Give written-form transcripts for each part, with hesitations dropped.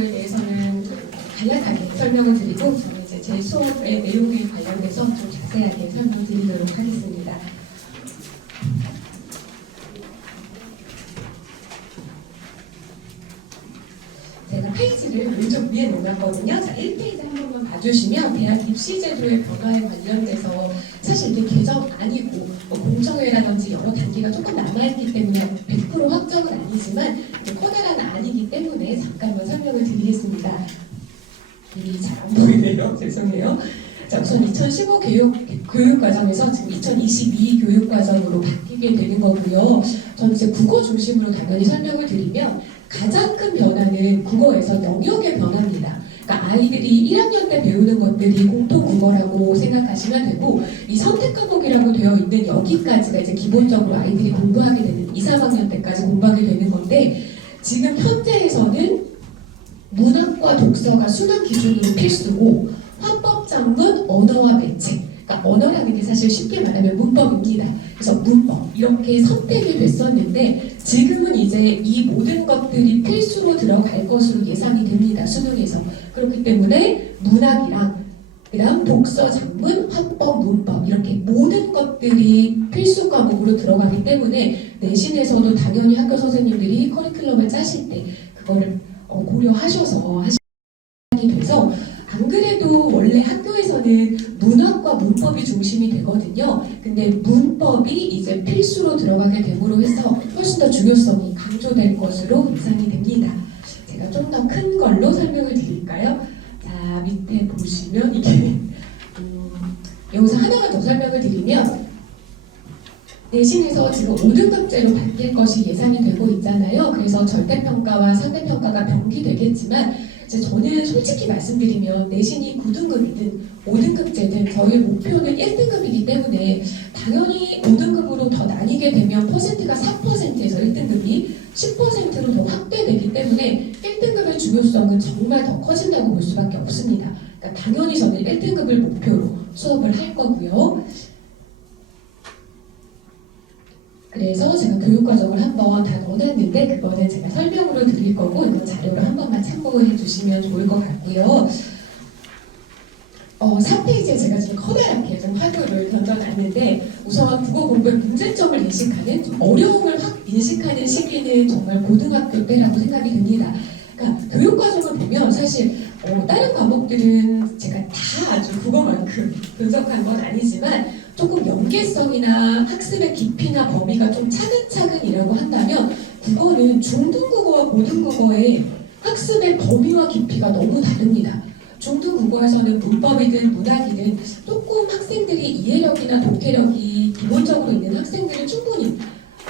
내용에 대해서는 간략하게 설명을 드리고 저는 이제 제 수업의 내용에 관련돼서 좀 자세하게 설명드리도록 하겠습니다. 제가 페이지를 왼쪽 위에 놓았거든요. 자, 1페이지 한 번만 봐주시면 대학 입시제도의 변화에 관련돼서 사실 이게 개정 아니고 공정회라든지 여러 단계가 조금 남아있기 때문에 100% 확정은 아니지만 커다란 아니기 때문에 잠깐만 설명을 드리겠습니다. 이 잘 안 보이네요. 죄송해요. 자, 우선 2015 교육과정에서 지금 2022 교육과정으로 바뀌게 되는 거고요. 저는 이제 국어 중심으로 당연히 설명을 드리면 가장 큰 변화는 국어에서 영역의 변화입니다. 그러니까 아이들이 1학년 때 배우는 것들이 공통국어라고 생각하시면 되고 이 선택 과목이라고 되어 있는 여기까지가 이제 기본적으로 아이들이 공부하게 되는 2, 3학년 때까지 공부하게 되는 건데 지금 현재에서는 문학과 독서가 수능 기준으로 필수고 화법, 작문, 언어와 매체 그러니까 언어라는 게 사실 쉽게 말하면 문법입니다. 그래서 문법 이렇게 선택이 됐었는데 지금은 이제 이 모든 것들이 필수로 들어갈 것으로 예상이 됩니다. 수능에서. 그렇기 때문에 문학이랑 그다음 독서, 작문, 화법, 문법 이렇게 모든 것들이 필수 과목으로 들어가기 때문에 내신에서도 당연히 학교 선생님들이 커리큘럼을 짜실 때 그거를 고려하셔서 하시게 돼서 안 그래도 원래 학교에서는 문학과 문법이 중심이 되거든요. 근데 문법이 이제 필수로 들어가게 됨으로 해서 훨씬 더 중요성이 강조될 것으로 예상이 됩니다. 제가 좀 더 큰 걸로 설명을 드릴까요? 자, 밑에 보시면 이게 여기서 하나만 더 설명을 드리면 내신에서 지금 5등급제로 바뀔 것이 예상이 되고 있잖아요. 그래서 절대평가와 상대평가가 병기되겠지만 저는 솔직히 말씀드리면 내신이 9등급이든 5등급제든 저희 목표는 1등급이기 때문에 당연히 5등급으로 더 나뉘게 되면 퍼센트가 4%에서 1등급이 10%로 더 확대되기 때문에 1등급의 중요성은 정말 더 커진다고 볼 수밖에 없습니다. 그러니까 당연히 저는 1등급을 목표로 수업을 할 거고요. 그래서 제가 교육과정을 한번 다 넣어놨는데 그거는 제가 설명으로 드릴 거고 이거 자료로 한 번만 참고해 주시면 좋을 것 같고요. 4페이지에 제가 지금 커다랗게 좀 화두를 던져놨는데 우선 국어 공부의 문제점을 인식하는 좀 어려움을 확 인식하는 시기는 정말 고등학교 때라고 생각이 듭니다. 그러니까 교육과정을 보면 사실 다른 과목들은 제가 다 아주 국어만큼 분석한 건 아니지만 조금 연계성이나 학습의 깊이나 범위가 좀 차근차근이라고 한다면 국어는 중등국어와 고등국어의 학습의 범위와 깊이가 너무 다릅니다. 중등국어에서는 문법이든 문학이든 조금 학생들이 이해력이나 독해력이 기본적으로 있는 학생들은 충분히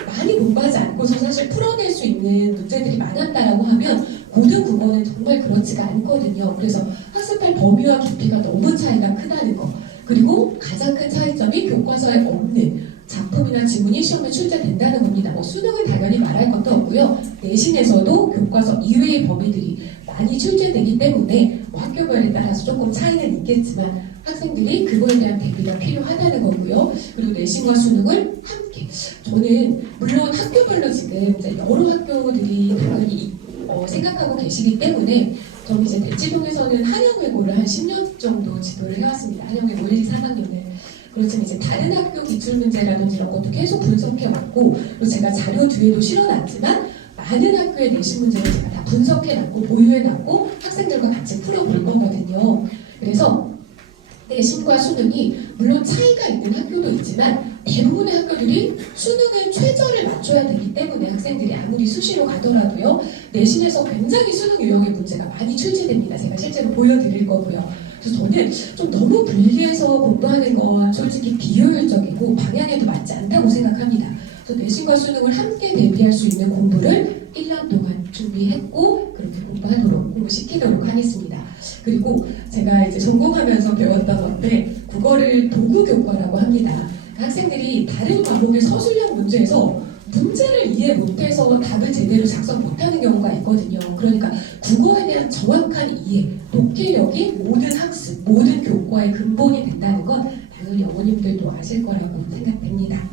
많이 공부하지 않고서 사실 풀어낼 수 있는 문제들이 많았다라고 하면 고등국어는 정말 그렇지가 않거든요. 그래서 학습할 범위와 깊이가 너무 차이가 크다는 거. 그리고 가장 큰 차이점이 교과서에 없는 작품이나 지문이 시험에 출제된다는 겁니다. 수능은 당연히 말할 것도 없고요. 내신에서도 교과서 이외의 범위들이 많이 출제되기 때문에 학교별에 따라서 조금 차이는 있겠지만 학생들이 그거에 대한 대비가 필요하다는 거고요. 그리고 내신과 수능을 함께. 저는 물론 학교별로 지금 여러 학교들이 당연히 생각하고 계시기 때문에 저는 이제 대치동에서는 한영외고를 한 10년 정도 지도를 해왔습니다. 한영외고 1, 2, 3학년을. 그렇지만 이제 다른 학교 기출문제라든지 이런 것도 계속 분석해왔고 그리고 제가 자료 뒤에도 실어놨지만 많은 학교의 내신 문제를 제가 다 분석해놨고 보유해놨고 학생들과 같이 풀어볼 거거든요. 그래서 내신과 수능이 물론 차이가 있는 학교도 있지만 대부분의 학교들이 수능을 최저를 맞춰야 되기 때문에 학생들이 아무리 수시로 가더라도요. 내신에서 굉장히 수능 유형의 문제가 많이 출제됩니다. 제가 실제로 보여드릴 거고요. 그래서 저는 좀 너무 분리해서 공부하는 건 솔직히 비효율적이고 방향에도 맞지 않다고 생각합니다. 그래서 내신과 수능을 함께 대비할 수 있는 공부를 1년 동안 준비했고 그렇게 공부시키도록 하겠습니다. 그리고 제가 이제 전공하면서 배웠던 건데 국어를 도구교과라고 합니다. 학생들이 다른 과목의 서술형 문제에서 문제를 이해 못해서 답을 제대로 작성 못하는 경우가 있거든요. 그러니까 국어에 대한 정확한 이해, 독해력이 모든 학습, 모든 교과의 근본이 된다는 건 당연히 어머님들도 아실 거라고 생각됩니다.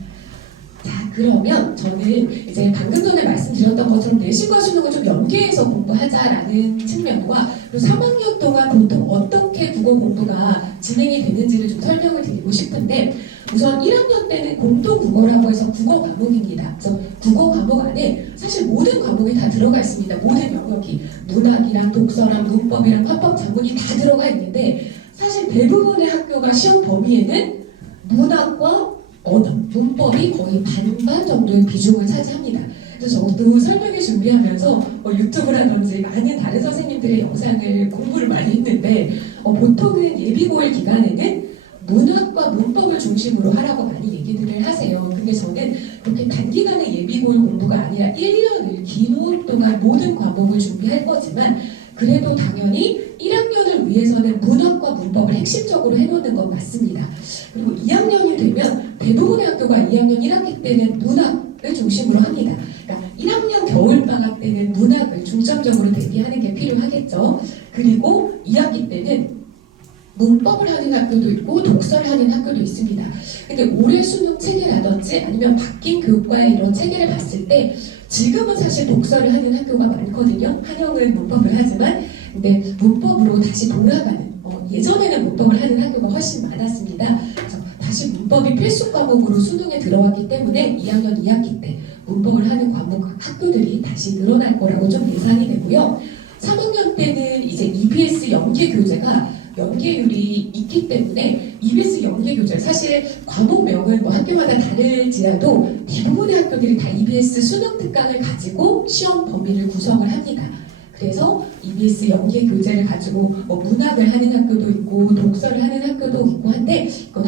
자, 그러면 저는 이제 방금 전에 말씀드렸던 것처럼 내신과 수능을 좀 연계해서 공부하자라는 측면과 그리고 3학년 동안 보통 어떻게 국어 공부가 진행이 되는지를 좀 설명을 드리고 싶은데 우선 1학년 때는 공동국어라고 해서 국어 과목입니다. 그래서 국어 과목 안에 사실 모든 과목이 다 들어가 있습니다. 모든 영역이 문학이랑 독서랑 문법이랑 화법, 작문이 다 들어가 있는데 사실 대부분의 학교가 시험 범위에는 문학과 언어, 문법이 거의 반반 정도의 비중을 차지합니다. 그래서 저도 설명을 준비하면서 유튜브라든지 많은 다른 선생님들의 영상을 공부를 많이 했는데 보통은 예비고일 기간에는 문학과 문법을 중심으로 하라고 많이 얘기들을 하세요. 근데 저는 그렇게 단기간의 예비고일 공부가 아니라 1년을 긴 호흡 동안 모든 과목을 준비할 거지만 그래도 당연히 1학년을 위해서는 문학과 문법을 핵심적으로 해놓는 건 맞습니다. 그리고 2학년이 되면 대부분의 학교가 2학년 1학기 때는 문학을 중심으로 합니다. 그러니까 1학년 겨울방학 때는 문학을 중점적으로 대비하는 게 필요하겠죠. 그리고 2학기 때는 문법을 하는 학교도 있고 독서를 하는 학교도 있습니다. 근데 올해 수능 체계라든지 아니면 바뀐 교과의 이런 체계를 봤을 때 지금은 사실 독서를 하는 학교가 많거든요. 한영은 문법을 하지만 근데 문법으로 다시 돌아가는 예전에는 문법을 하는 학교가 훨씬 많았습니다. 그래서 다시 문법이 필수 과목으로 수능에 들어왔기 때문에 2학년 2학기 때 문법을 하는 과목 학교들이 다시 늘어날 거라고 좀 예상이 되고요. 3학년 때는 이제 EBS 연계 교재가 연계율이 있기 때문에 EBS 연계 교재 사실 과목명은 뭐 학교마다 다를지라도 대부분의 학교들이 다 EBS 수능 특강을 가지고 시험 범위를 구성을 합니다. 그래서 EBS 연계 교재를 가지고 뭐 문학을 하는 학교도 있고 독서를 하는 학교도 있고 한데 이건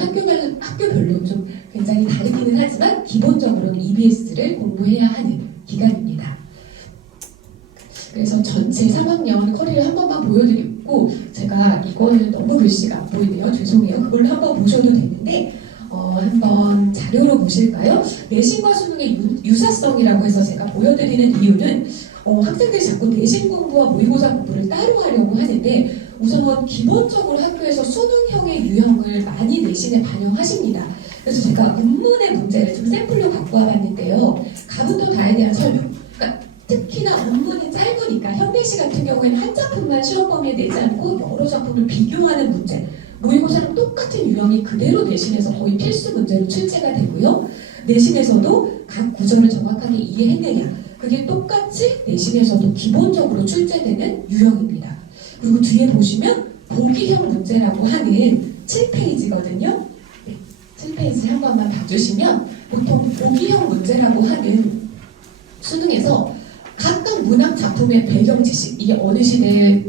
학교별로 좀 굉장히 다르기는 하지만 기본적으로는 EBS를 공부해야 하는 기간입니다. 그래서 전체 3학년 커리를 한 번만 보여드리고 제가 이거는 너무 글씨가 안 보이네요. 죄송해요. 그걸로 한번 보셔도 되는데 한번 자료로 보실까요? 내신과 수능의 유사성이라고 해서 제가 보여드리는 이유는 학생들이 자꾸 내신 공부와 모의고사 공부를 따로 하려고 하는데 우선 기본적으로 학교에서 수능형의 유형을 많이 내신에 반영하십니다. 그래서 제가 문문의 문제를 좀 샘플로 갖고 와봤는데요. 가부토 다에 대한 설명. 그러니까 특히나 원문이 짧으니까 현대시 같은 경우에는 한 작품만 시험 범위에 내지 않고 여러 작품을 비교하는 문제. 모의고사랑 똑같은 유형이 그대로 내신에서 거의 필수 문제로 출제가 되고요. 내신에서도 각 구절을 정확하게 이해했느냐. 그게 똑같이 내신에서도 기본적으로 출제되는 유형입니다. 그리고 뒤에 보시면 보기형 문제라고 하는 7페이지거든요. 네, 7페이지 한 번만 봐주시면 보통 보기형 문제라고 하는 수능에서 각각 문학 작품의 배경 지식, 이게 어느 시대에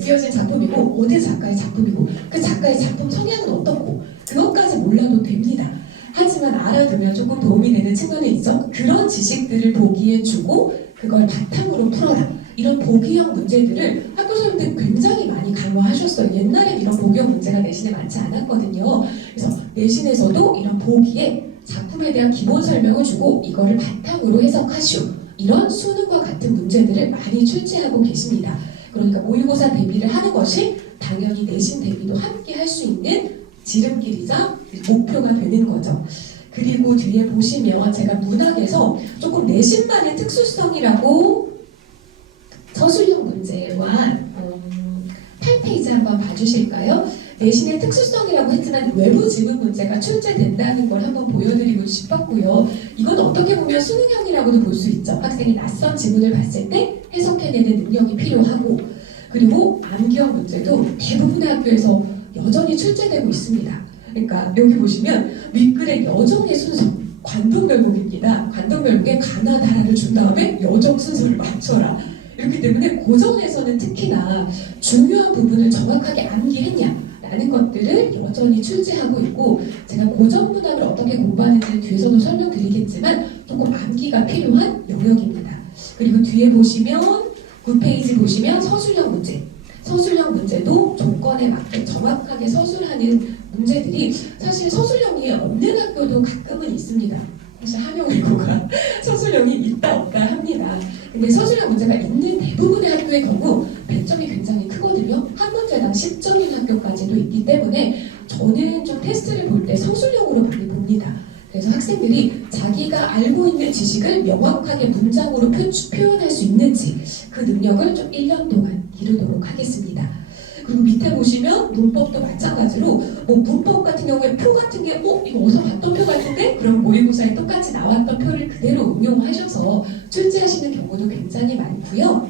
쓰여진 작품이고 어느 작가의 작품이고 그 작가의 작품 성향은 어떻고 그것까지 몰라도 됩니다. 하지만 알아두면 조금 도움이 되는 측면이 있죠. 그런 지식들을 보기에 주고 그걸 바탕으로 풀어라. 이런 보기형 문제들을 학교 선생님들 굉장히 많이 강화하셨어요. 옛날엔 이런 보기형 문제가 내신에 많지 않았거든요. 그래서 내신에서도 이런 보기에 작품에 대한 기본 설명을 주고 이거를 바탕으로 해석하시오. 이런 수능과 같은 문제들을 많이 출제하고 계십니다. 그러니까 모의고사 대비를 하는 것이 당연히 내신 대비도 함께 할 수 있는 지름길이자 목표가 되는 거죠. 그리고 뒤에 보시면 제가 문학에서 조금 내신만의 특수성이라고 서술형 문제와 8페이지 한번 봐주실까요? 내신의 특수성이라고 했지만 외부 지문 문제가 출제된다는 걸 한번 보여드리고 싶었고요. 이건 어떻게 보면 수능형이라고도 볼 수 있죠. 학생이 낯선 지문을 봤을 때 해석해내는 능력이 필요하고 그리고 암기형 문제도 대부분의 학교에서 여전히 출제되고 있습니다. 그러니까 여기 보시면 윗글의 여정의 순서 관동별곡입니다. 관동별곡에 가나다라를 준 다음에 여정 순서를 맞춰라. 이렇기 때문에 고전에서는 특히나 중요한 부분을 정확하게 암기했냐 라는 것들을 여전히 출제하고 있고 제가 고전 문학을 어떻게 공부하는지 뒤에서도 설명드리겠지만 조금 암기가 필요한 영역입니다. 그리고 뒤에 보시면 9페이지 보시면 서술형 문제. 서술형 문제도 조건에 맞게 정확하게 서술하는 문제들이 사실 서술형이 없는 학교도 가끔은 있습니다. 사실 한영외고가 서술형이 있다 없다 합니다. 근데 서술형 문제가 있는 대부분의 학교의 경우 배점이 굉장히 크거든요. 한 문제당 10점인 학교까지도 있기 때문에 저는 좀 테스트를 볼 때 서술형으로 많이 봅니다. 그래서 학생들이 자기가 알고 있는 지식을 명확하게 문장으로 표현할 수 있는지 그 능력을 좀 1년 동안 기르도록 하겠습니다. 그리고 밑에 보시면 문법도 마찬가지로 뭐 문법 같은 경우에 표 같은 게 이거 어디서 봤던 표 같은데? 그럼 모의고사에 똑같이 나왔던 표를 그대로 응용하셔서 출제하시는 경우도 굉장히 많고요.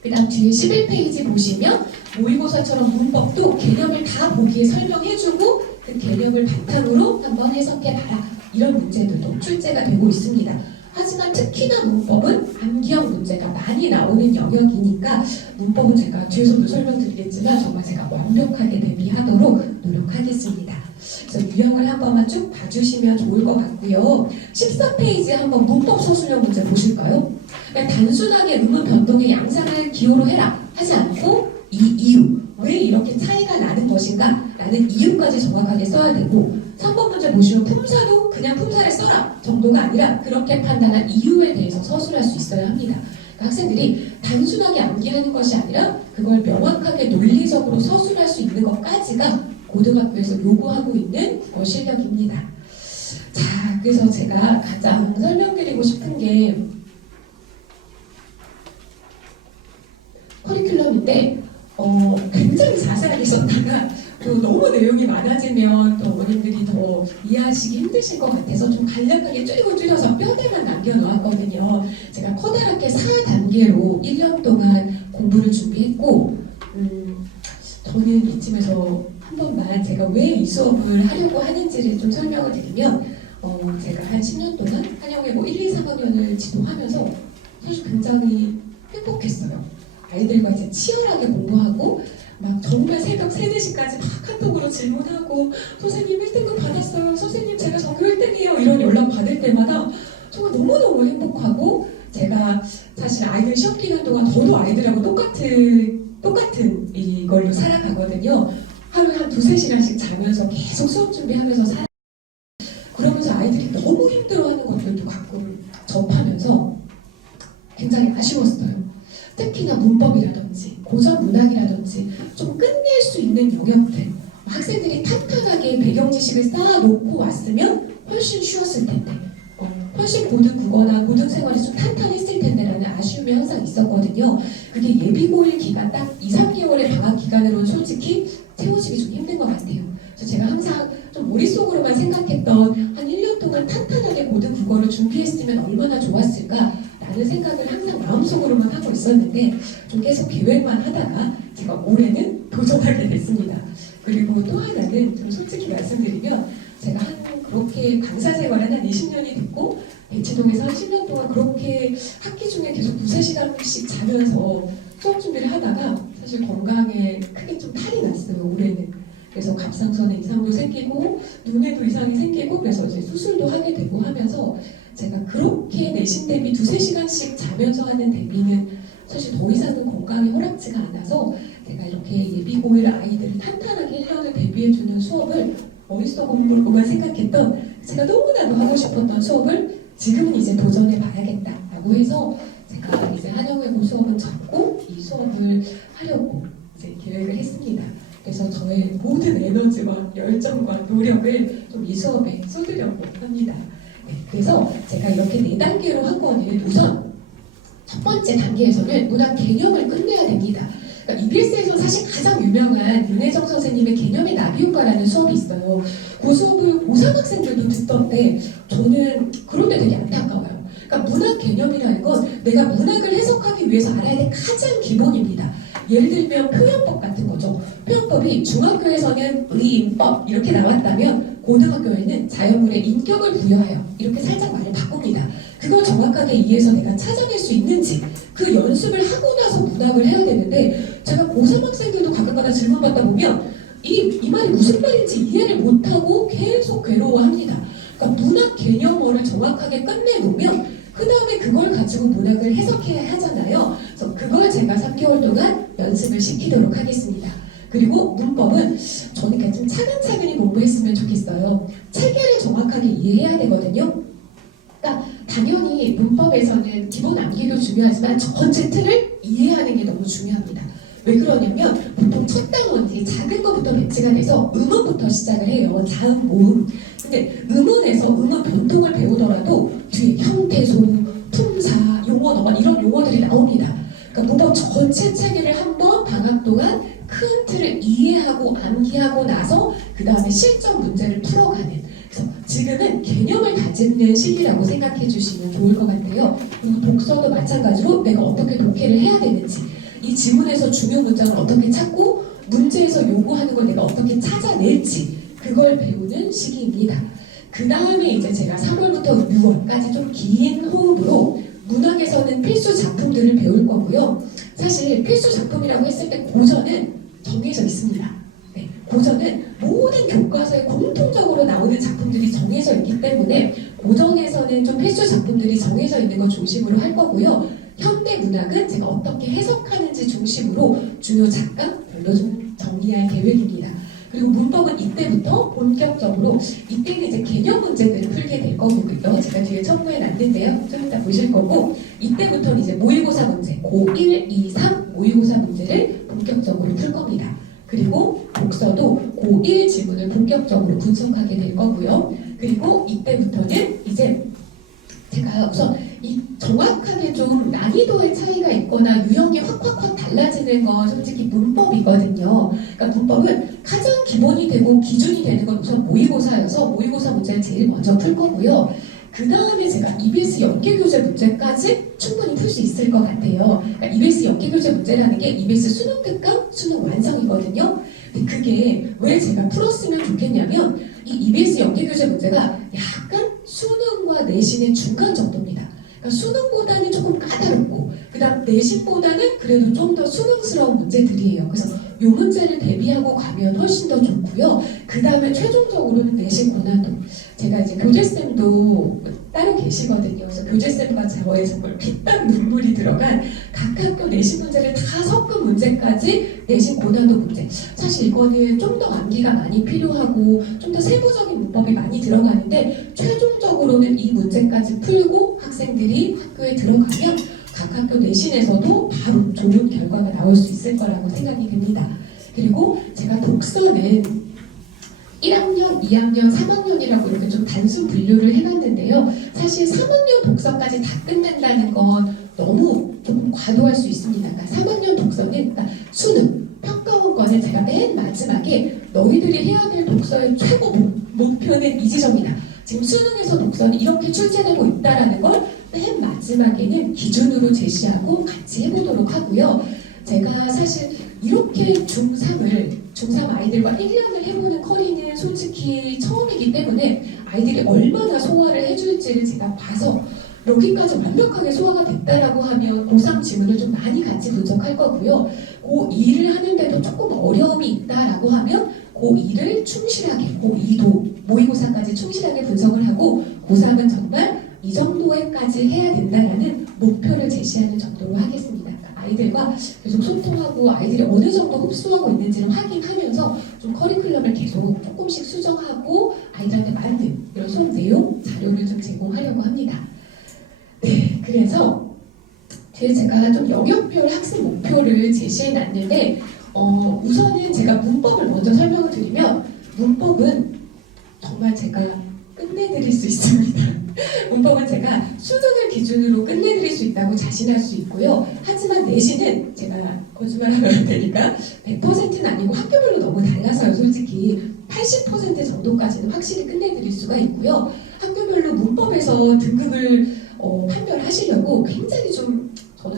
그 다음 뒤에 11페이지 보시면 모의고사처럼 문법도 개념을 다 보기에 설명해주고 그 개념을 바탕으로 한번 해석해봐라. 이런 문제들도 출제가 되고 있습니다. 하지만 특히나 문법은 암기형 문제가 많이 나오는 영역이니까 문법은 제가 뒤에서도 설명드리겠지만 정말 제가 완벽하게 대비하도록 노력하겠습니다. 그래서 유형을 한 번만 쭉 봐주시면 좋을 것 같고요. 14페이지에 한번 문법 서술형 문제 보실까요? 그냥 단순하게 의문 변동의 양상을 기호로 해라 하지 않고 이 이유, 왜 이렇게 차이가 나는 것인가 라는 이유까지 정확하게 써야 되고 3번 문제 보시면 품사도 그냥 품사를 써라 정도가 아니라 그렇게 판단한 이유에 대해서 서술할 수 있어야 합니다. 그러니까 학생들이 단순하게 암기하는 것이 아니라 그걸 명확하게 논리적으로 서술할 수 있는 것까지가 고등학교에서 요구하고 있는 실력입니다. 자, 그래서 제가 가장 설명드리고 싶은 게 커리큘럼인데 굉장히 자세하게 썼다가 또 너무 내용이 많아지면 또 어머님들이 더 이해하시기 힘드실 것 같아서 좀 간략하게 줄여서 뼈대만 남겨놓았거든요. 제가 커다랗게 4단계로 1년 동안 공부를 준비했고 저는 이쯤에서 한 번만 제가 왜 이 수업을 하려고 하는지를 좀 설명을 드리면 제가 한 10년 동안 한영외 1, 2, 3학년을 지도하면서 사실 굉장히 행복했어요. 아이들과 이제 치열하게 공부하고 막 정말 새벽 3, 4시까지 막 카톡으로 질문하고 선생님 1등급 받았어요. 선생님 제가 전교 1등이에요. 이런 연락 받을 때마다 정말 너무너무 행복하고 제가 사실 아이들 시험 기간 동안 저도 아이들하고 똑같은 이걸로 살아가거든요. 하루에 한 2, 3시간씩 자면서 계속 수업 준비하면서 그러면서 아이들이 너무 힘들어하는 것들도 가끔 접하면서 굉장히 아쉬웠어요. 특히나 문법이라든지 고전 문학이라든지 좀 끝낼 수 있는 영역들 학생들이 탄탄하게 배경 지식을 쌓아놓고 왔으면 훨씬 쉬웠을 텐데 훨씬 고등 국어나 고등 생활이 좀 탄탄했을 텐데라는 아쉬움이 항상 있었거든요. 그게 예비고일 기간 딱 2, 3개월의 방학 기간으로는 솔직히 채워지기 좀 힘든 것 같아요. 그래서 제가 항상 좀 머릿속으로만 생각했던 한 1년 동안 탄탄하게 고등 국어를 준비했으면 얼마나 좋았을까 라는 생각을 항상 마음속으로만 하고 있었는데 좀 계속 계획만 하다가 제가 올해는 도전하게 됐습니다. 그리고 또 하나는 좀 솔직히 말씀드리면 제가 그렇게 강사 생활을 한 20년이 됐고 대치동에서 한 10년 동안 그렇게 학기 중에 계속 2, 3시간씩 자면서 수업 준비를 하다가 사실 건강에 크게 좀 탈이 났어요. 올해는. 그래서 갑상선에 이상도 생기고 눈에도 이상이 생기고 그래서 이제 수술도 하게 되고 하면서 제가 그렇게 내신 대비 2, 3시간씩 자면서 하는 대비는 사실 더 이상은 건강이 허락지가 않아서 제가 이렇게 예비고일 아이들을 탄탄하게 1년을 대비해주는 수업을 머릿속으로만 생각했던 제가 너무나도 하고 싶었던 수업을 지금은 이제 도전해봐야겠다라고 해서 제가 이제 한영외고 수업은 접고 이 수업을 하려고 이제 계획을 했습니다. 그래서 저의 모든 에너지와 열정과 노력을 좀 이 수업에 쏟으려고 합니다. 네, 그래서 제가 이렇게 4단계로 한 거는 우선 첫 번째 단계에서는 문학 개념을 끝내야 됩니다. 그러니까 EBS에서 사실 가장 유명한 윤혜정 선생님의 개념의 나비효과라는 수업이 있어요. 그 수업을 고3 학생들도 듣던데 저는 그런데 되게 안타까워요. 그러니까 문학 개념이라는 건 내가 문학을 해석하기 위해서 알아야 될 가장 기본입니다. 예를 들면 표현법 같은 거죠. 표현법이 중학교에서는 의인법 이렇게 나왔다면 고등학교에는 자연물에 인격을 부여하여 이렇게 살짝 말을 바꿉니다. 그걸 정확하게 이해해서 내가 찾아낼 수 있는지 그 연습을 하고 나서 문학을 해야 되는데 제가 고3 학생들도 가끔가다 질문받다 보면 이 말이 무슨 말인지 이해를 못하고 계속 괴로워합니다. 그러니까 문학 개념어를 정확하게 끝내놓으면 그 다음에 그걸 가지고 문학을 해석해야 하잖아요. 그래서 그걸 제가 3개월 동안 연습을 시키도록 하겠습니다. 그리고 문법은 저는 그냥 좀 차근차근히 공부했으면 좋겠어요. 체계를 정확하게 이해해야 되거든요. 그러니까 당연히 문법에서는 기본 암기도 중요하지만 전체 틀을 이해하는 게 너무 중요합니다. 왜 그러냐면 보통 첫 단원이 작은 것부터 배치가 돼서 음원부터 시작을 해요. 자음, 모음. 근데 음원에서 음원 변동을 배우더라도 뒤에 형태소, 품사, 용어, 어원 이런 용어들이 나옵니다. 그러니까 문법 전체 체계를 한번 방학 동안 큰 틀을 이해하고 암기하고 나서 그 다음에 실전 문제를 풀어가는, 그래서 지금은 개념을 다지는 시기라고 생각해 주시면 좋을 것 같아요. 그리고 독서도 마찬가지로 내가 어떻게 독해를 해야 되는지, 이 지문에서 중요 문장을 어떻게 찾고 문제에서 요구하는 걸 내가 어떻게 찾아낼지, 그걸 배우는 시기입니다. 그 다음에 이제 제가 3월부터 6월까지 좀 긴 호흡으로 문학에서는 필수 작품들을 배울 거고요. 사실 필수 작품이라고 했을 때 고전은 정해져 있습니다. 네, 고전은 모든 교과서에 공통적으로 나오는 작품들이 정해져 있기 때문에 고전에서는 좀 필수 작품들이 정해져 있는 것 중심으로 할 거고요. 현대 문학은 제가 어떻게 해석하는지 중심으로 주요 작가별로 좀 정리할 계획입니다. 그리고 문법은 이때부터 본격적으로, 이때는 이제 개념 문제들을 풀게 될 거고요. 제가 뒤에 첨부해 놨는데요. 좀 이따 보실 거고, 이때부터는 이제 모의고사 문제, 고1, 2, 3 모의고사 문제를 본격적으로 풀 겁니다. 그리고 독서도 고1 지문을 본격적으로 분석하게 될 거고요. 그리고 이때부터는 이제 제가 우선 이 정확하게 좀 난이도의 차이가 있거나 유형이 확 달라지는 건 솔직히 문법이거든요. 그러니까 문법은 가장 기본이 되고 기준이 되는 건 우선 모의고사여서 모의고사 문제를 제일 먼저 풀 거고요. 그 다음에 제가 EBS 연계교재 문제까지 충분히 풀 수 있을 것 같아요. 그러니까 EBS 연계교재 문제라는 게 EBS 수능 특강, 수능 완성이거든요. 근데 그게 왜 제가 풀었으면 좋겠냐면 이 EBS 연계교재 문제가 약간 수능과 내신의 중간 정도입니다. 그러니까 수능보다는 조금 까다롭고 그 다음 내신보다는 그래도 좀 더 수능스러운 문제들이에요. 그래서 이 문제를 대비하고 가면 훨씬 더 좋고요. 그 다음에 최종적으로는 내신 고난도. 제가 이제 교재쌤도 따로 계시거든요. 그래서 교재쌤과 저의 정말 피땀 눈물이 들어간 각 학교 내신 문제를 다 섞은 문제까지 내신 고난도 문제. 사실 이거는 좀 더 암기가 많이 필요하고 좀 더 세부적인 문법이 많이 들어가는데 최종적으로는 이 문제까지 풀고 학생들이 학교에 들어가면 각 학교 내신에서도 바로 좋은 결과가 나올 수 있을 거라고 생각이 듭니다. 그리고 제가 독서는 1학년, 2학년, 3학년이라고 이렇게 좀 단순 분류를 해봤는데요. 사실 3학년 독서까지 다 끝낸다는 건 너무 좀 과도할 수 있습니다. 그러니까 3학년 독서는 그러니까 수능, 평가원권을 제가 맨 마지막에 너희들이 해야 될 독서의 최고 목표는 이 지점이다. 지금 수능에서 독서는 이렇게 출제되고 있다라는 걸 맨 마지막에는 기준으로 제시하고 같이 해보도록 하고요. 제가 사실 이렇게 중3 아이들과 1년을 해보는 커리는 솔직히 처음이기 때문에 아이들이 얼마나 소화를 해줄지를 제가 봐서 여기까지 완벽하게 소화가 됐다라고 하면 고3 지문을 좀 많이 같이 분석할 거고요. 고2를 하는데도 조금 어려움이 있다라고 하면 고2를 충실하게, 고2도 모의고사까지 충실하게 분석을 하고 고3은 정말 이 정도에까지 해야 된다라는 목표를 제시하는 정도로 하겠습니다. 그러니까 아이들과 계속 소통하고 아이들이 어느 정도 흡수하고 있는지를 확인하면서 좀 커리큘럼을 계속 조금씩 수정하고 아이들한테 맞는 이런 수업 내용, 자료를 좀 제공하려고 합니다. 네, 그래서 뒤에 제가 좀 영역별 학습 목표를 제시해 놨는데 우선은 제가 문법을 먼저 설명을 드리면 문법은 정말 제가 끝내드릴 수 있습니다. 문법은 제가 수능을 기준으로 끝내드릴 수 있다고 자신할 수 있고요. 하지만 내신은 제가 거짓말하면 안 되니까 100%는 아니고 학교별로 너무 달라서요. 솔직히 80% 정도까지는 확실히 끝내드릴 수가 있고요. 학교별로 문법에서 등급을 판별하시려고 굉장히 저는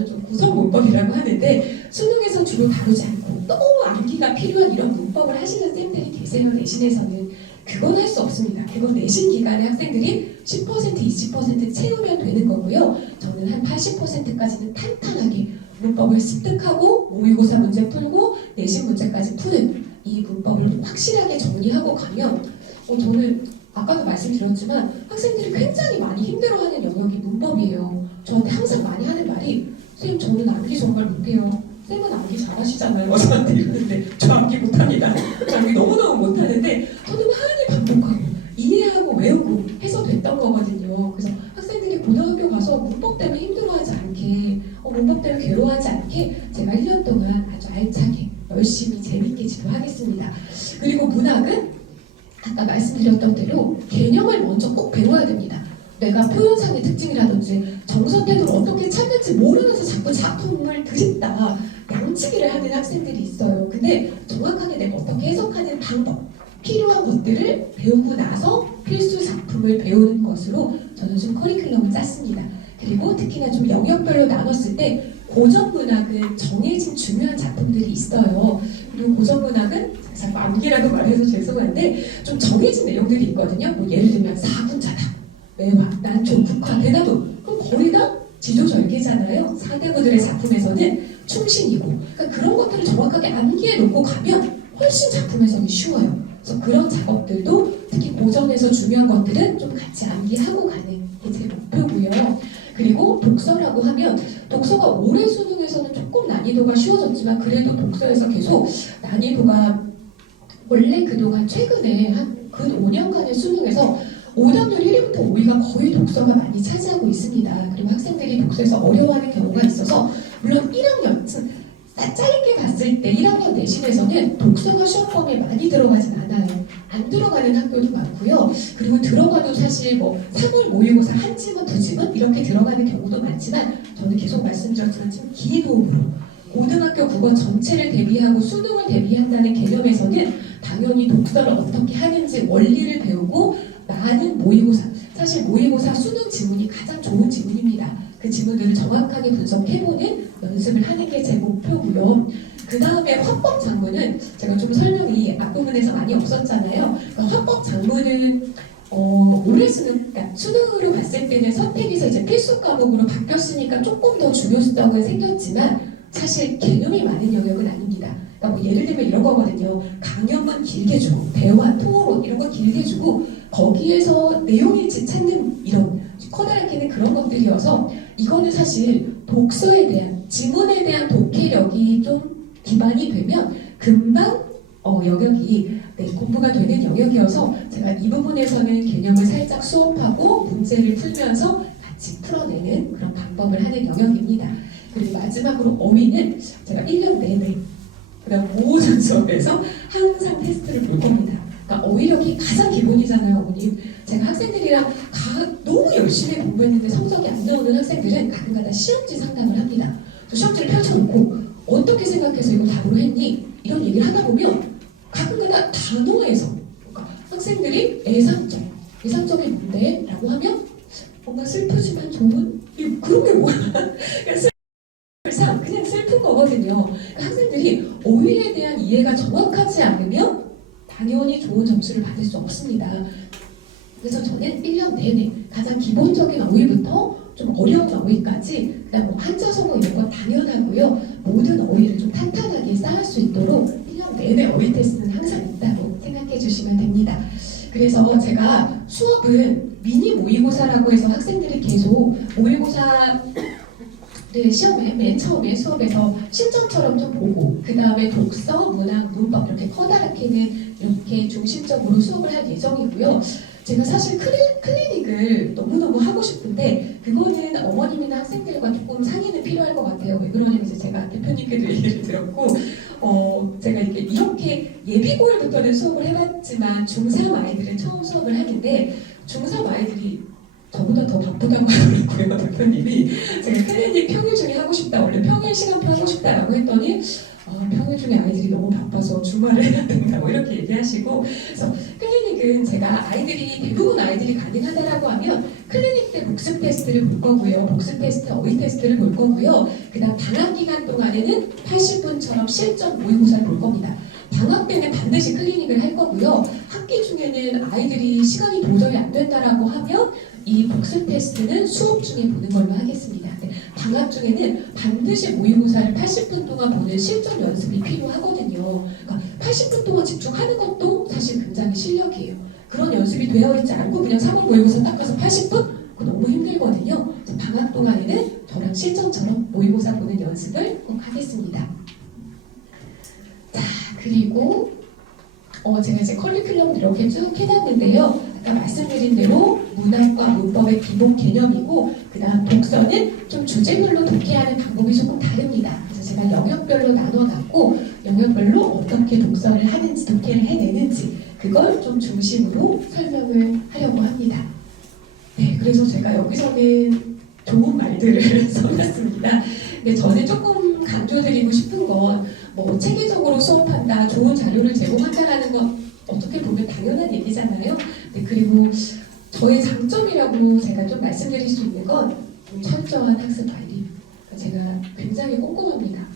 좀 구성 문법이라고 하는데 수능에서 주로 다루지 않고 너무 암기가 필요한 이런 문법을 하시는 쌤들이 계세요. 내신에서는. 그건 할 수 없습니다. 그건 내신 기간에 학생들이 10%, 20% 채우면 되는 거고요. 저는 한 80%까지는 탄탄하게 문법을 습득하고 모의고사 문제 풀고 내신 문제까지 푸는 이 문법을 확실하게 정리하고 가면 저는 아까도 말씀드렸지만 학생들이 굉장히 많이 힘들어하는 영역이 문법이에요. 저한테 항상 많이 하는 말이 선생님 저는 암기 정말 못해요. 쌤은 암기 잘하시잖아요. 저한테 이러는데 저 암기 못합니다. 저 암기 너무너무 못하는데 저는 많이 반복하고 이해하고 외우고 해서 됐던 거거든요. 그래서 학생들이 고등학교 가서 문법 때문에 힘들어하지 않게 문법 때문에 괴로워하지 않게 제가 1년 동안 아주 알차게 열심히 재밌게 지도하겠습니다. 그리고 문학은 아까 말씀드렸던 대로 개념을 먼저 꼭 배워야 됩니다. 내가 표현상의 특징이라든지 정서 태도를 어떻게 찾는지 모르면서 자꾸 작품을 그립다 양치기를 하는 학생들이 있어요. 근데 정확하게 내가 어떻게 해석하는 방법, 필요한 것들을 배우고 나서 필수 작품을 배우는 것으로 저는 좀 커리큘럼을 짰습니다. 그리고 특히나 좀 영역별로 나눴을 때 고전문학은 정해진 중요한 작품들이 있어요. 그리고 고전문학은 자꾸 암기라고 말해서 죄송한데 좀 정해진 내용들이 있거든요. 뭐 예를 들면 사군자다, 매화, 난초, 국화, 대나무. 그럼 거의 다 지조절개잖아요. 사대부들의 작품에서는 충신이고. 그러니까 그런 것들을 정확하게 암기해 놓고 가면 훨씬 작품 해석이 쉬워요. 그래서 그런 작업들도 특히 고전에서 중요한 것들은 좀 같이 암기하고 가는 게 제 목표고요. 그리고 독서라고 하면 독서가 올해 수능에서는 조금 난이도가 쉬워졌지만 그래도 독서에서 계속 난이도가 원래 그동안 최근에 한 근 5년간의 수능에서 오답률 1위부터 5위가 거의 독서가 많이 차지하고 있습니다. 그리고 학생들이 독서에서 어려워하는 경우가 있어서 물론 1학년, 짧게 봤을 때 1학년 내신에서는 독서가 시험 범위에 많이 들어가진 않아요. 안 들어가는 학교도 많고요. 그리고 들어가도 사실 뭐 3월 모의고사 한 지문, 두 지문 이렇게 들어가는 경우도 많지만 저는 계속 말씀드렸지만 지금 기도움으로 고등학교 국어 전체를 대비하고 수능을 대비한다는 개념에서는 당연히 독서를 어떻게 하는지 원리를 배우고 많은 모의고사, 사실 모의고사 수능 지문이 가장 좋은 지문입니다. 그 지문들을 정확하게 분석해보는 연습을 하는 게 제 목표고요. 그 다음에 화법 작문은 제가 좀 설명이 앞부분에서 많이 없었잖아요. 그러니까 화법 작문은 올해 수능, 그러니까 수능으로 봤을 때는 선택에서 이제 필수 과목으로 바뀌었으니까 조금 더 중요성은 생겼지만 사실 개념이 많은 영역은 아닙니다. 그러니까 뭐 예를 들면 이런 거거든요. 강연문 길게 주고 대화, 토론 이런 거 길게 주고 거기에서 내용일지 찾는 이런 커다랗게는 그런 것들이어서 이거는 사실 독서에 대한 지문에 대한 독해력이 좀 기반이 되면 금방 영역이 공부가 되는 영역이어서 제가 이 부분에서는 개념을 살짝 수업하고 문제를 풀면서 같이 풀어내는 그런 방법을 하는 영역입니다. 그리고 마지막으로 어휘는 제가 1년 내내 그다음 모든 수업에서 항상 테스트를 볼 겁니다. 그러니까 어휘력이 가장 기본이잖아요, 어머님. 제가 학생들이랑 너무 열심히 공부했는데 성적이 안 나오는 학생들은 가끔가다 시험지 상담을 합니다. 시험지를 펼쳐놓고 어떻게 생각해서 이거 답으로 했니? 이런 얘기를 하다 보면 가끔가다 단어에서 그러니까 학생들이 예상적이 뭔데? 라고 하면 뭔가 슬프지만 좋은? 그런 게 뭐야? 그냥 슬픈 거거든요. 그러니까 학생들이 어휘에 대한 이해가 정확하지 않으면 당연히 좋은 점수를 받을 수 없습니다. 그래서 저는 1년 내내 가장 기본적인 어휘부터 좀 어려운 어휘까지 그다음 뭐 한자성어 이런 건 당연하고요. 모든 어휘를 좀 탄탄하게 쌓을 수 있도록 1년 내내 어휘 테스트는 항상 있다고 생각해 주시면 됩니다. 그래서 제가 수업은 미니 모의고사라고 해서 학생들이 계속 모의고사 시험에 맨 처음에 수업에서 실전처럼 좀 보고 그 다음에 독서, 문학, 문법 이렇게 커다랗게는 이렇게 중심적으로 수업을 할 예정이고요. 제가 사실 클리닉을 너무너무 하고 싶은데 그거는 어머님이나 학생들과 조금 상의는 필요할 것 같아요. 왜 그러냐면 이제 제가 대표님께도 얘기를 들었고 제가 이렇게 예비고일부터는 수업을 해봤지만 중3 아이들은 처음 수업을 하는데 중3 아이들이 저보다 더 바쁘다고 하더라고요, 대표님이. 제가 클리닉 평일 중에 하고 싶다, 원래 평일 시간표 하고 싶다라고 했더니 평일 중에 아이들이 너무 바빠서 주말에 해야 된다고 이렇게 얘기하시고 그래서 클리닉은 제가 대부분 아이들이 가능하다라고 하면 클리닉 때 복습 테스트를 볼 거고요. 복습 테스트, 어휘 테스트를 볼 거고요. 그 다음 방학 기간 동안에는 80분처럼 실전 모의고사를 볼 겁니다. 방학 때는 반드시 클리닉을 할 거고요. 학기 중에는 아이들이 시간이 도저히 안 된다라고 하면 이 복습 테스트는 수업 중에 보는 걸로 하겠습니다. 방학 중에는 반드시 모의고사를 80분 동안 보는 실전 연습이 필요하거든요. 그러니까 80분 동안 집중하는 것도 사실 굉장히 실력이에요. 그런 연습이 되어 있지 않고 그냥 3월 모의고사 딱 가서 80분? 그거 너무 힘들거든요. 그래서 방학 동안에는 저랑 실전처럼 모의고사 보는 연습을 꼭 하겠습니다. 자, 그리고 제가 이제 커리큘럼을 이렇게 쭉 해놨는데요. 아까 말씀드린 대로 문학과 문법의 기본 개념이고 그 다음 독서는 좀 주제별로 독해하는 방법이 조금 다릅니다. 그래서 제가 영역별로 나눠놨고 영역별로 어떻게 독서를 하는지 독해를 해내는지 그걸 좀 중심으로 설명을 하려고 합니다. 네, 그래서 제가 여기서는 좋은 말들을 써놨습니다. 근데 저는 조금 강조드리고 싶은 건 뭐 체계적으로 수업한다, 좋은 자료를 제공한다라는 건 어떻게 보면 당연한 얘기잖아요. 네, 그리고 저의 장점이라고 제가 좀 말씀드릴 수 있는 건 좀 철저한 학습 관리. 제가 굉장히 꼼꼼합니다.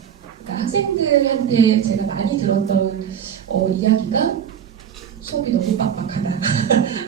그러니까 학생들한테 제가 많이 들었던 이야기가 수업이 너무 빡빡하다.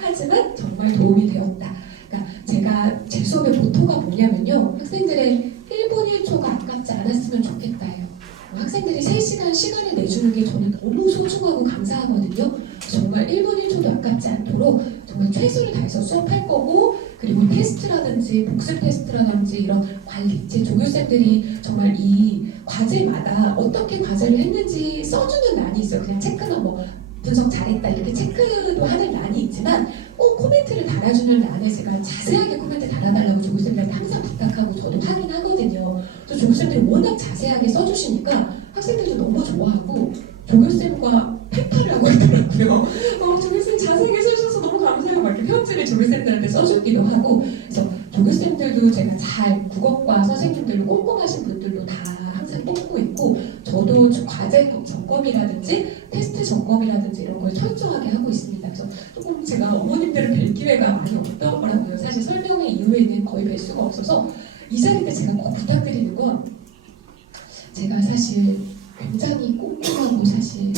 하지만 정말 도움이 되었다. 그러니까 제가 제 수업의 모토가 뭐냐면요. 학생들의 1분 1초가 아깝지 않았으면 좋겠다예요. 학생들이 3시간 시간을 내주는 게 저는 너무 소중하고 감사하거든요. 정말 1분 1초도 아깝지 않도록 정말 최선을 다해서 수업할 거고 그리고 테스트라든지 복습 테스트라든지 이런 관리, 제 조교쌤들이 정말 이 과제마다 어떻게 과제를 했는지 써주는 란이 있어요. 그냥 체크는 뭐 분석 잘했다 이렇게 체크도 하는 란이 있지만 꼭 코멘트를 달아주는 란에 제가 자세하게 코멘트 달아달라고 조교쌤들한테 항상 부탁하고 저도 확인하거든요. 또 조교쌤들이 워낙 자세하게 써주시니까 학생들도 너무 좋아하고 조교쌤과 팩탈을 하고 있더라고요. 조교쌤 자세하게 써주셔서 너무 감사해요. 막 이렇게 편지를 조교쌤들한테 써주기도 하고 그래서 조교쌤들도 제가 잘 국어과 선생님들로 꼼꼼하신 분들도 다 항상 뽑고 있고 저도 과제 점검이라든지 테스트 점검이라든지 이런 걸 철저하게 하고 있습니다. 그래서 조금 제가 어머님들을 뵐 기회가 많이 없더라고요. 사실 설명회 이후에는 거의 뵐 수가 없어서 이 자리 때 제가 꼭 부탁드리는 건 제가 사실 굉장히 꼼꼼하고 사실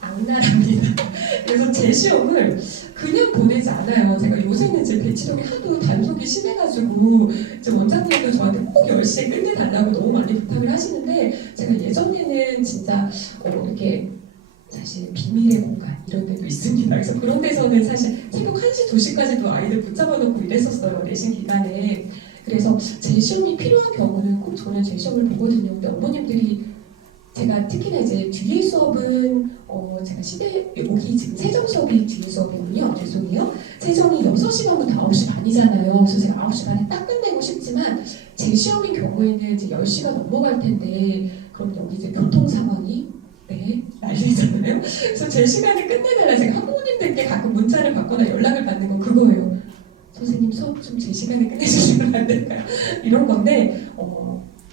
악랄합니다. 그래서 제 시험을 그냥 보내지 않아요. 제가 요새는 제 배치력이 하도 단속이 심해가지고 이제 원장님도 저한테 꼭 10시에 끝내달라고 너무 많이 부탁을 하시는데 제가 예전에는 진짜 이렇게 사실 비밀의 공간 이런 데도 있습니다. 그래서 그런 데서는 사실 새벽 1시, 2시까지도 아이들 붙잡아 놓고 이랬었어요. 내신 기간에. 그래서 제 시험이 필요한 경우는 꼭 저는 제 시험을 보거든요. 근데 어머님들이 제가 특히나 이제 뒤에 수업은 제가 여기 지금 세정 수업이 뒤에 수업이군요. 죄송해요. 세정이 6시 반부터 9시 반이잖아요. 그래서 제가 9시 반에 딱 끝내고 싶지만 제 시험인 경우에는 이제 10시가 넘어갈 텐데 그럼 여기 이제 교통 상황이 난리잖아요. 그래서 제 시간에 끝내달라 제가 학부모님들께 가끔 문자를 받거나 연락을 받는 건 그거예요. 선생님 수업 좀 제 시간에 끝내주시면 안 될까요? 이런 건데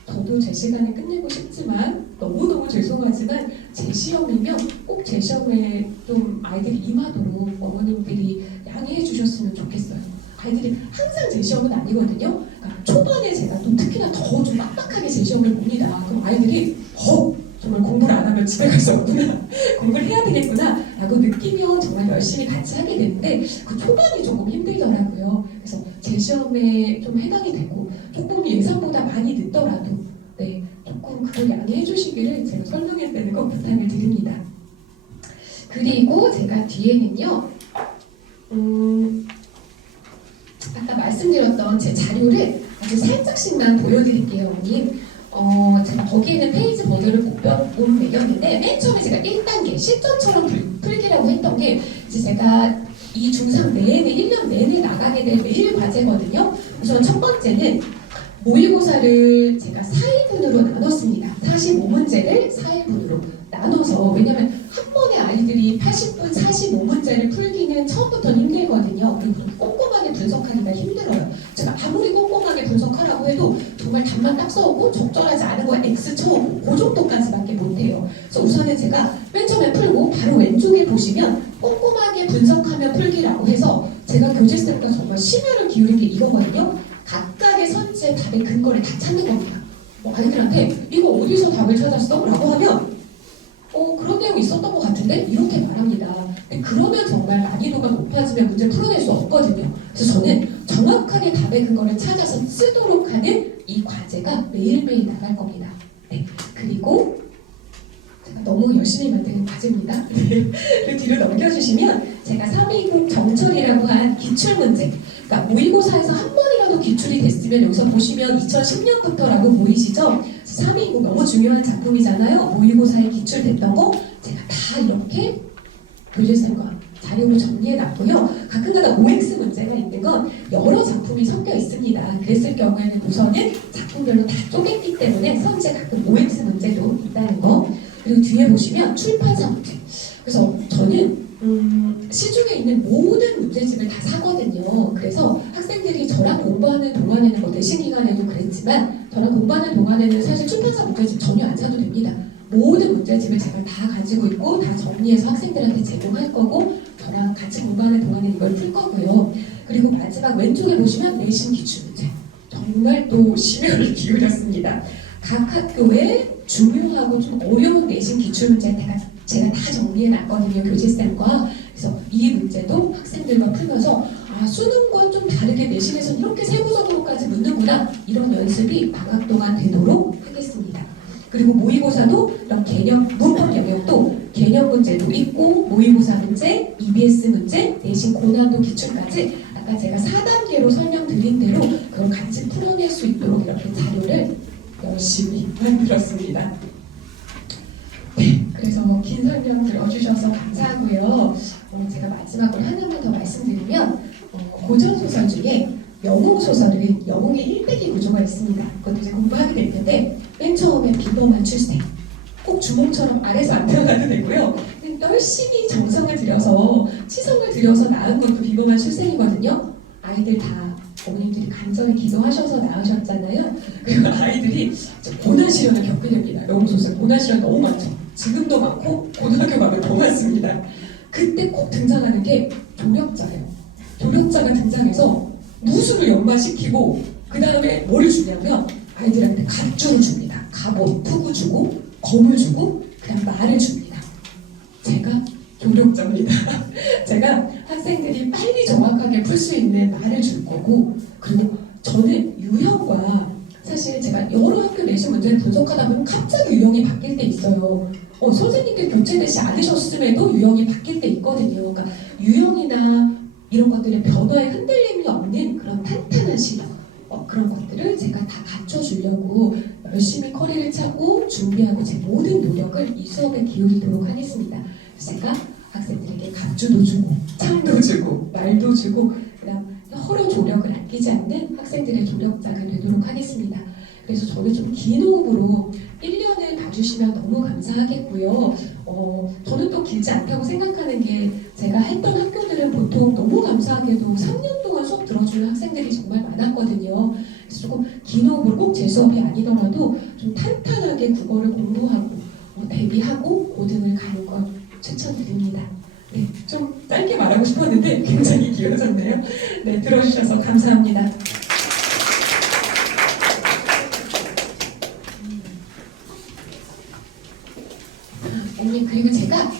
저도 제 시간에 끝내고 싶지만 너무너무 죄송하지만 제 시험이면 꼭 제 시험에 좀 아이들이 임하도록 어머님들이 양해해 주셨으면 좋겠어요. 아이들이 항상 제 시험은 아니거든요. 그러니까 초반에 제가 또 특히나 더 좀 빡빡하게 제 시험을 봅니다. 그럼 아이들이 정말 공부를 안 하면 집에 갈 수 없구나 공부를 해야 되겠구나 라고 느끼면 정말 열심히 같이 하게 되는데 그 초반이 조금 힘들더라고요. 그래서 제 시험에 좀 해당이 되고 조금 예상보다 많이 늦더라도 조금 그걸 양해해 주시기를 제가 설명할 때는 꼭 부탁을 드립니다. 그리고 제가 뒤에는요 아까 말씀드렸던 제 자료를 아주 살짝씩만 보여드릴게요, 어머님. 제가 거기에는 페이지 번호를 못 매겼는데 맨 처음에 제가 1단계 실전처럼 풀기라고 했던 게 이제 제가 이 중3 내내 1년 내내 나가게 될 매일 과제거든요. 우선 첫 번째는 모의고사를 제가 4인분으로 나눴습니다. 45문제를 4인분으로 나눠서 왜냐면 한 번에 아이들이 80분 45문제를 풀기는 처음부터 힘들거든요. 그리고 꼼꼼하게 분석하기가 힘들어요. 제가 아무리 꼼꼼하게 분석하라고 해도 정말 답만 딱 써오고 적절하지 않은 거 X 쳐오고 그 정도까지밖에 못해요. 그래서 우선은 제가 맨 처음에 풀고 바로 왼쪽에 보시면 꼼꼼하게 분석하며 풀기라고 해서 제가 교재쌤과 정말 심혈을 기울인 게 이거거든요. 각각의 선지의 답의 근거를 다 찾는 겁니다. 아이들한테 이거 어디서 답을 찾았어? 라고 하면 그런 내용이 있었던 것 같은데? 이렇게 말합니다. 그러면 정말 난이도가 높아지면 문제를 풀어낼 수 없거든요. 그래서 저는 정확하게 답의 근거를 찾아서 쓰도록 하는 이 과제가 매일매일 나갈 겁니다. 그리고 제가 너무 열심히 만드는 과제입니다. 그 뒤로 넘겨주시면 제가 320 정철이라고 한 기출문제 그러니까 모의고사에서 한 번이라도 기출이 됐으면 여기서 보시면 2010년부터라고 보이시죠? 320 너무 중요한 작품이잖아요. 모의고사에 기출됐던 거 제가 다 이렇게 교재쌤과 자료로 정리해놨고요. 가끔가다 OX 문제가 있는 건 여러 작품이 섞여 있습니다. 그랬을 경우에는 우선은 작품별로 다 쪼갰기 때문에 선제 가끔 OX 문제도 있다는 거. 그리고 뒤에 보시면 출판사 문제. 그래서 저는 시중에 있는 모든 문제집을 다 사거든요. 그래서 학생들이 저랑 공부하는 동안에는 뭐 내신 기간에도 그랬지만 저랑 공부하는 동안에는 사실 출판사 문제집 전혀 안 사도 됩니다. 모든 문제집을 제가 다 가지고 있고 다 정리해서 학생들한테 제공할 거고 저랑 같이 공부하는 동안에 이걸 풀 거고요. 그리고 마지막 왼쪽에 보시면 내신 기출 문제. 정말 또 심혈을 기울였습니다. 각 학교에 중요하고 좀 어려운 내신 기출 문제 제가 다 정리해 놨거든요. 교재쌤과. 그래서 이 문제도 학생들과 풀면서 수능과 좀 다르게 내신에서는 이렇게 세부적으로까지 묻는구나 이런 연습이 방학 동안 되도록 하겠습니다. 그리고 모의고사도 이런 개념, 문법 영역도 개념 문제도 있고 모의고사 문제, EBS 문제, 내신 고난도 기출까지 아까 제가 4단계로 설명드린 대로 그걸 같이 풀어낼 수 있도록 이렇게 자료를 열심히 만들었습니다. 네, 그래서 긴 설명 들어주셔서 감사하고요. 제가 마지막으로 하나만 더 말씀드리면 고전소설 중에 영웅소설은 영웅의 1대기 구조가 있습니다. 그것도 이제 공부하게 될 텐데 맨 처음에 비범한 출생 꼭 주몽처럼 아래서 안 태어나도 되고요. 열심히 정성을 들여서 치성을 들여서 낳은 것도 비범한 출생이거든요. 아이들 다 어머님들이 간절히 기도하셔서 낳으셨잖아요. 그 아이들이 고난 시련을 겪게 됩니다. 영웅소설 고난 시련 너무 많죠. 지금도 많고 고등학교 가면 더 많습니다. 그때 꼭 등장하는 게 조력자예요. 조력자가 등장해서 무술을 연마시키고 그 다음에 뭐를 주냐면 아이들한테 갑주를 줍니다. 갑옷, 투구 주고 검을 주고 그냥 말을 줍니다. 제가 조력자입니다. 제가 학생들이 빨리 정확하게 풀 수 있는 말을 줄 거고 그리고 저는 유형과 사실 제가 여러 학교 내신 문제를 분석하다 보면 갑자기 유형이 바뀔 때 있어요. 선생님께 교체되지 않으셨음에도 유형이 바뀔 때 있거든요. 그러니까 유형이나 이런 것들의 변화에 흔들림이 없는 그런 탄탄한 실력 그런 것들을 제가 다 갖춰주려고 열심히 커리를 차고 준비하고 제 모든 노력을 이 수업에 기울이도록 하겠습니다. 제가 학생들에게 갑주도 주고 창도 주고 말도 주고 그다음 서로 조력을 아끼지 않는 학생들의 조력자가 되도록 하겠습니다. 그래서 저는 좀 긴 호흡으로 1년을 봐주시면 너무 감사하겠고요. 저는 또 길지 않다고 생각하는 게 제가 했던 학교들은 보통 너무 감사하게도 3년 동안 수업 들어주는 학생들이 정말 많았거든요. 그래서 조금 긴 호흡으로 꼭 제 수업이 아니더라도 좀 탄탄하게 국어를 공부하고 대비하고 고등을 가는 걸 추천드립니다. 네, 좀 짧게 말하고 싶었는데 굉장히 길어졌네요. 네, 들어주셔서 감사합니다. 그리고 제가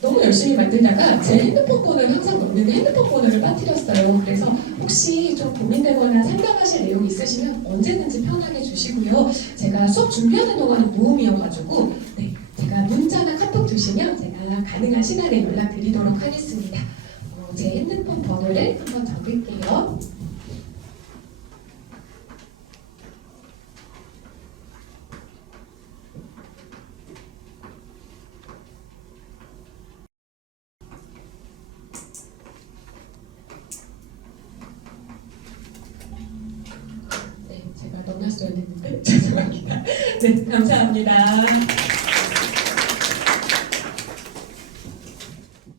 너무 열심히 만들다가 제 핸드폰 번호를 항상 넣는데 핸드폰 번호를 빠뜨렸어요. 그래서 혹시 좀 고민되거나 상담하실 내용 있으시면 언제든지 편하게 주시고요. 제가 수업 준비하는 동안은 무음이어가지고 네, 제가 문자나 카톡 주시면 제가 가능한 시간에 연락드리도록 하겠습니다. 제 핸드폰 번호를 한번 적을게요. 넣어놨어야 됐는데 죄송합니다. 네, 감사합니다.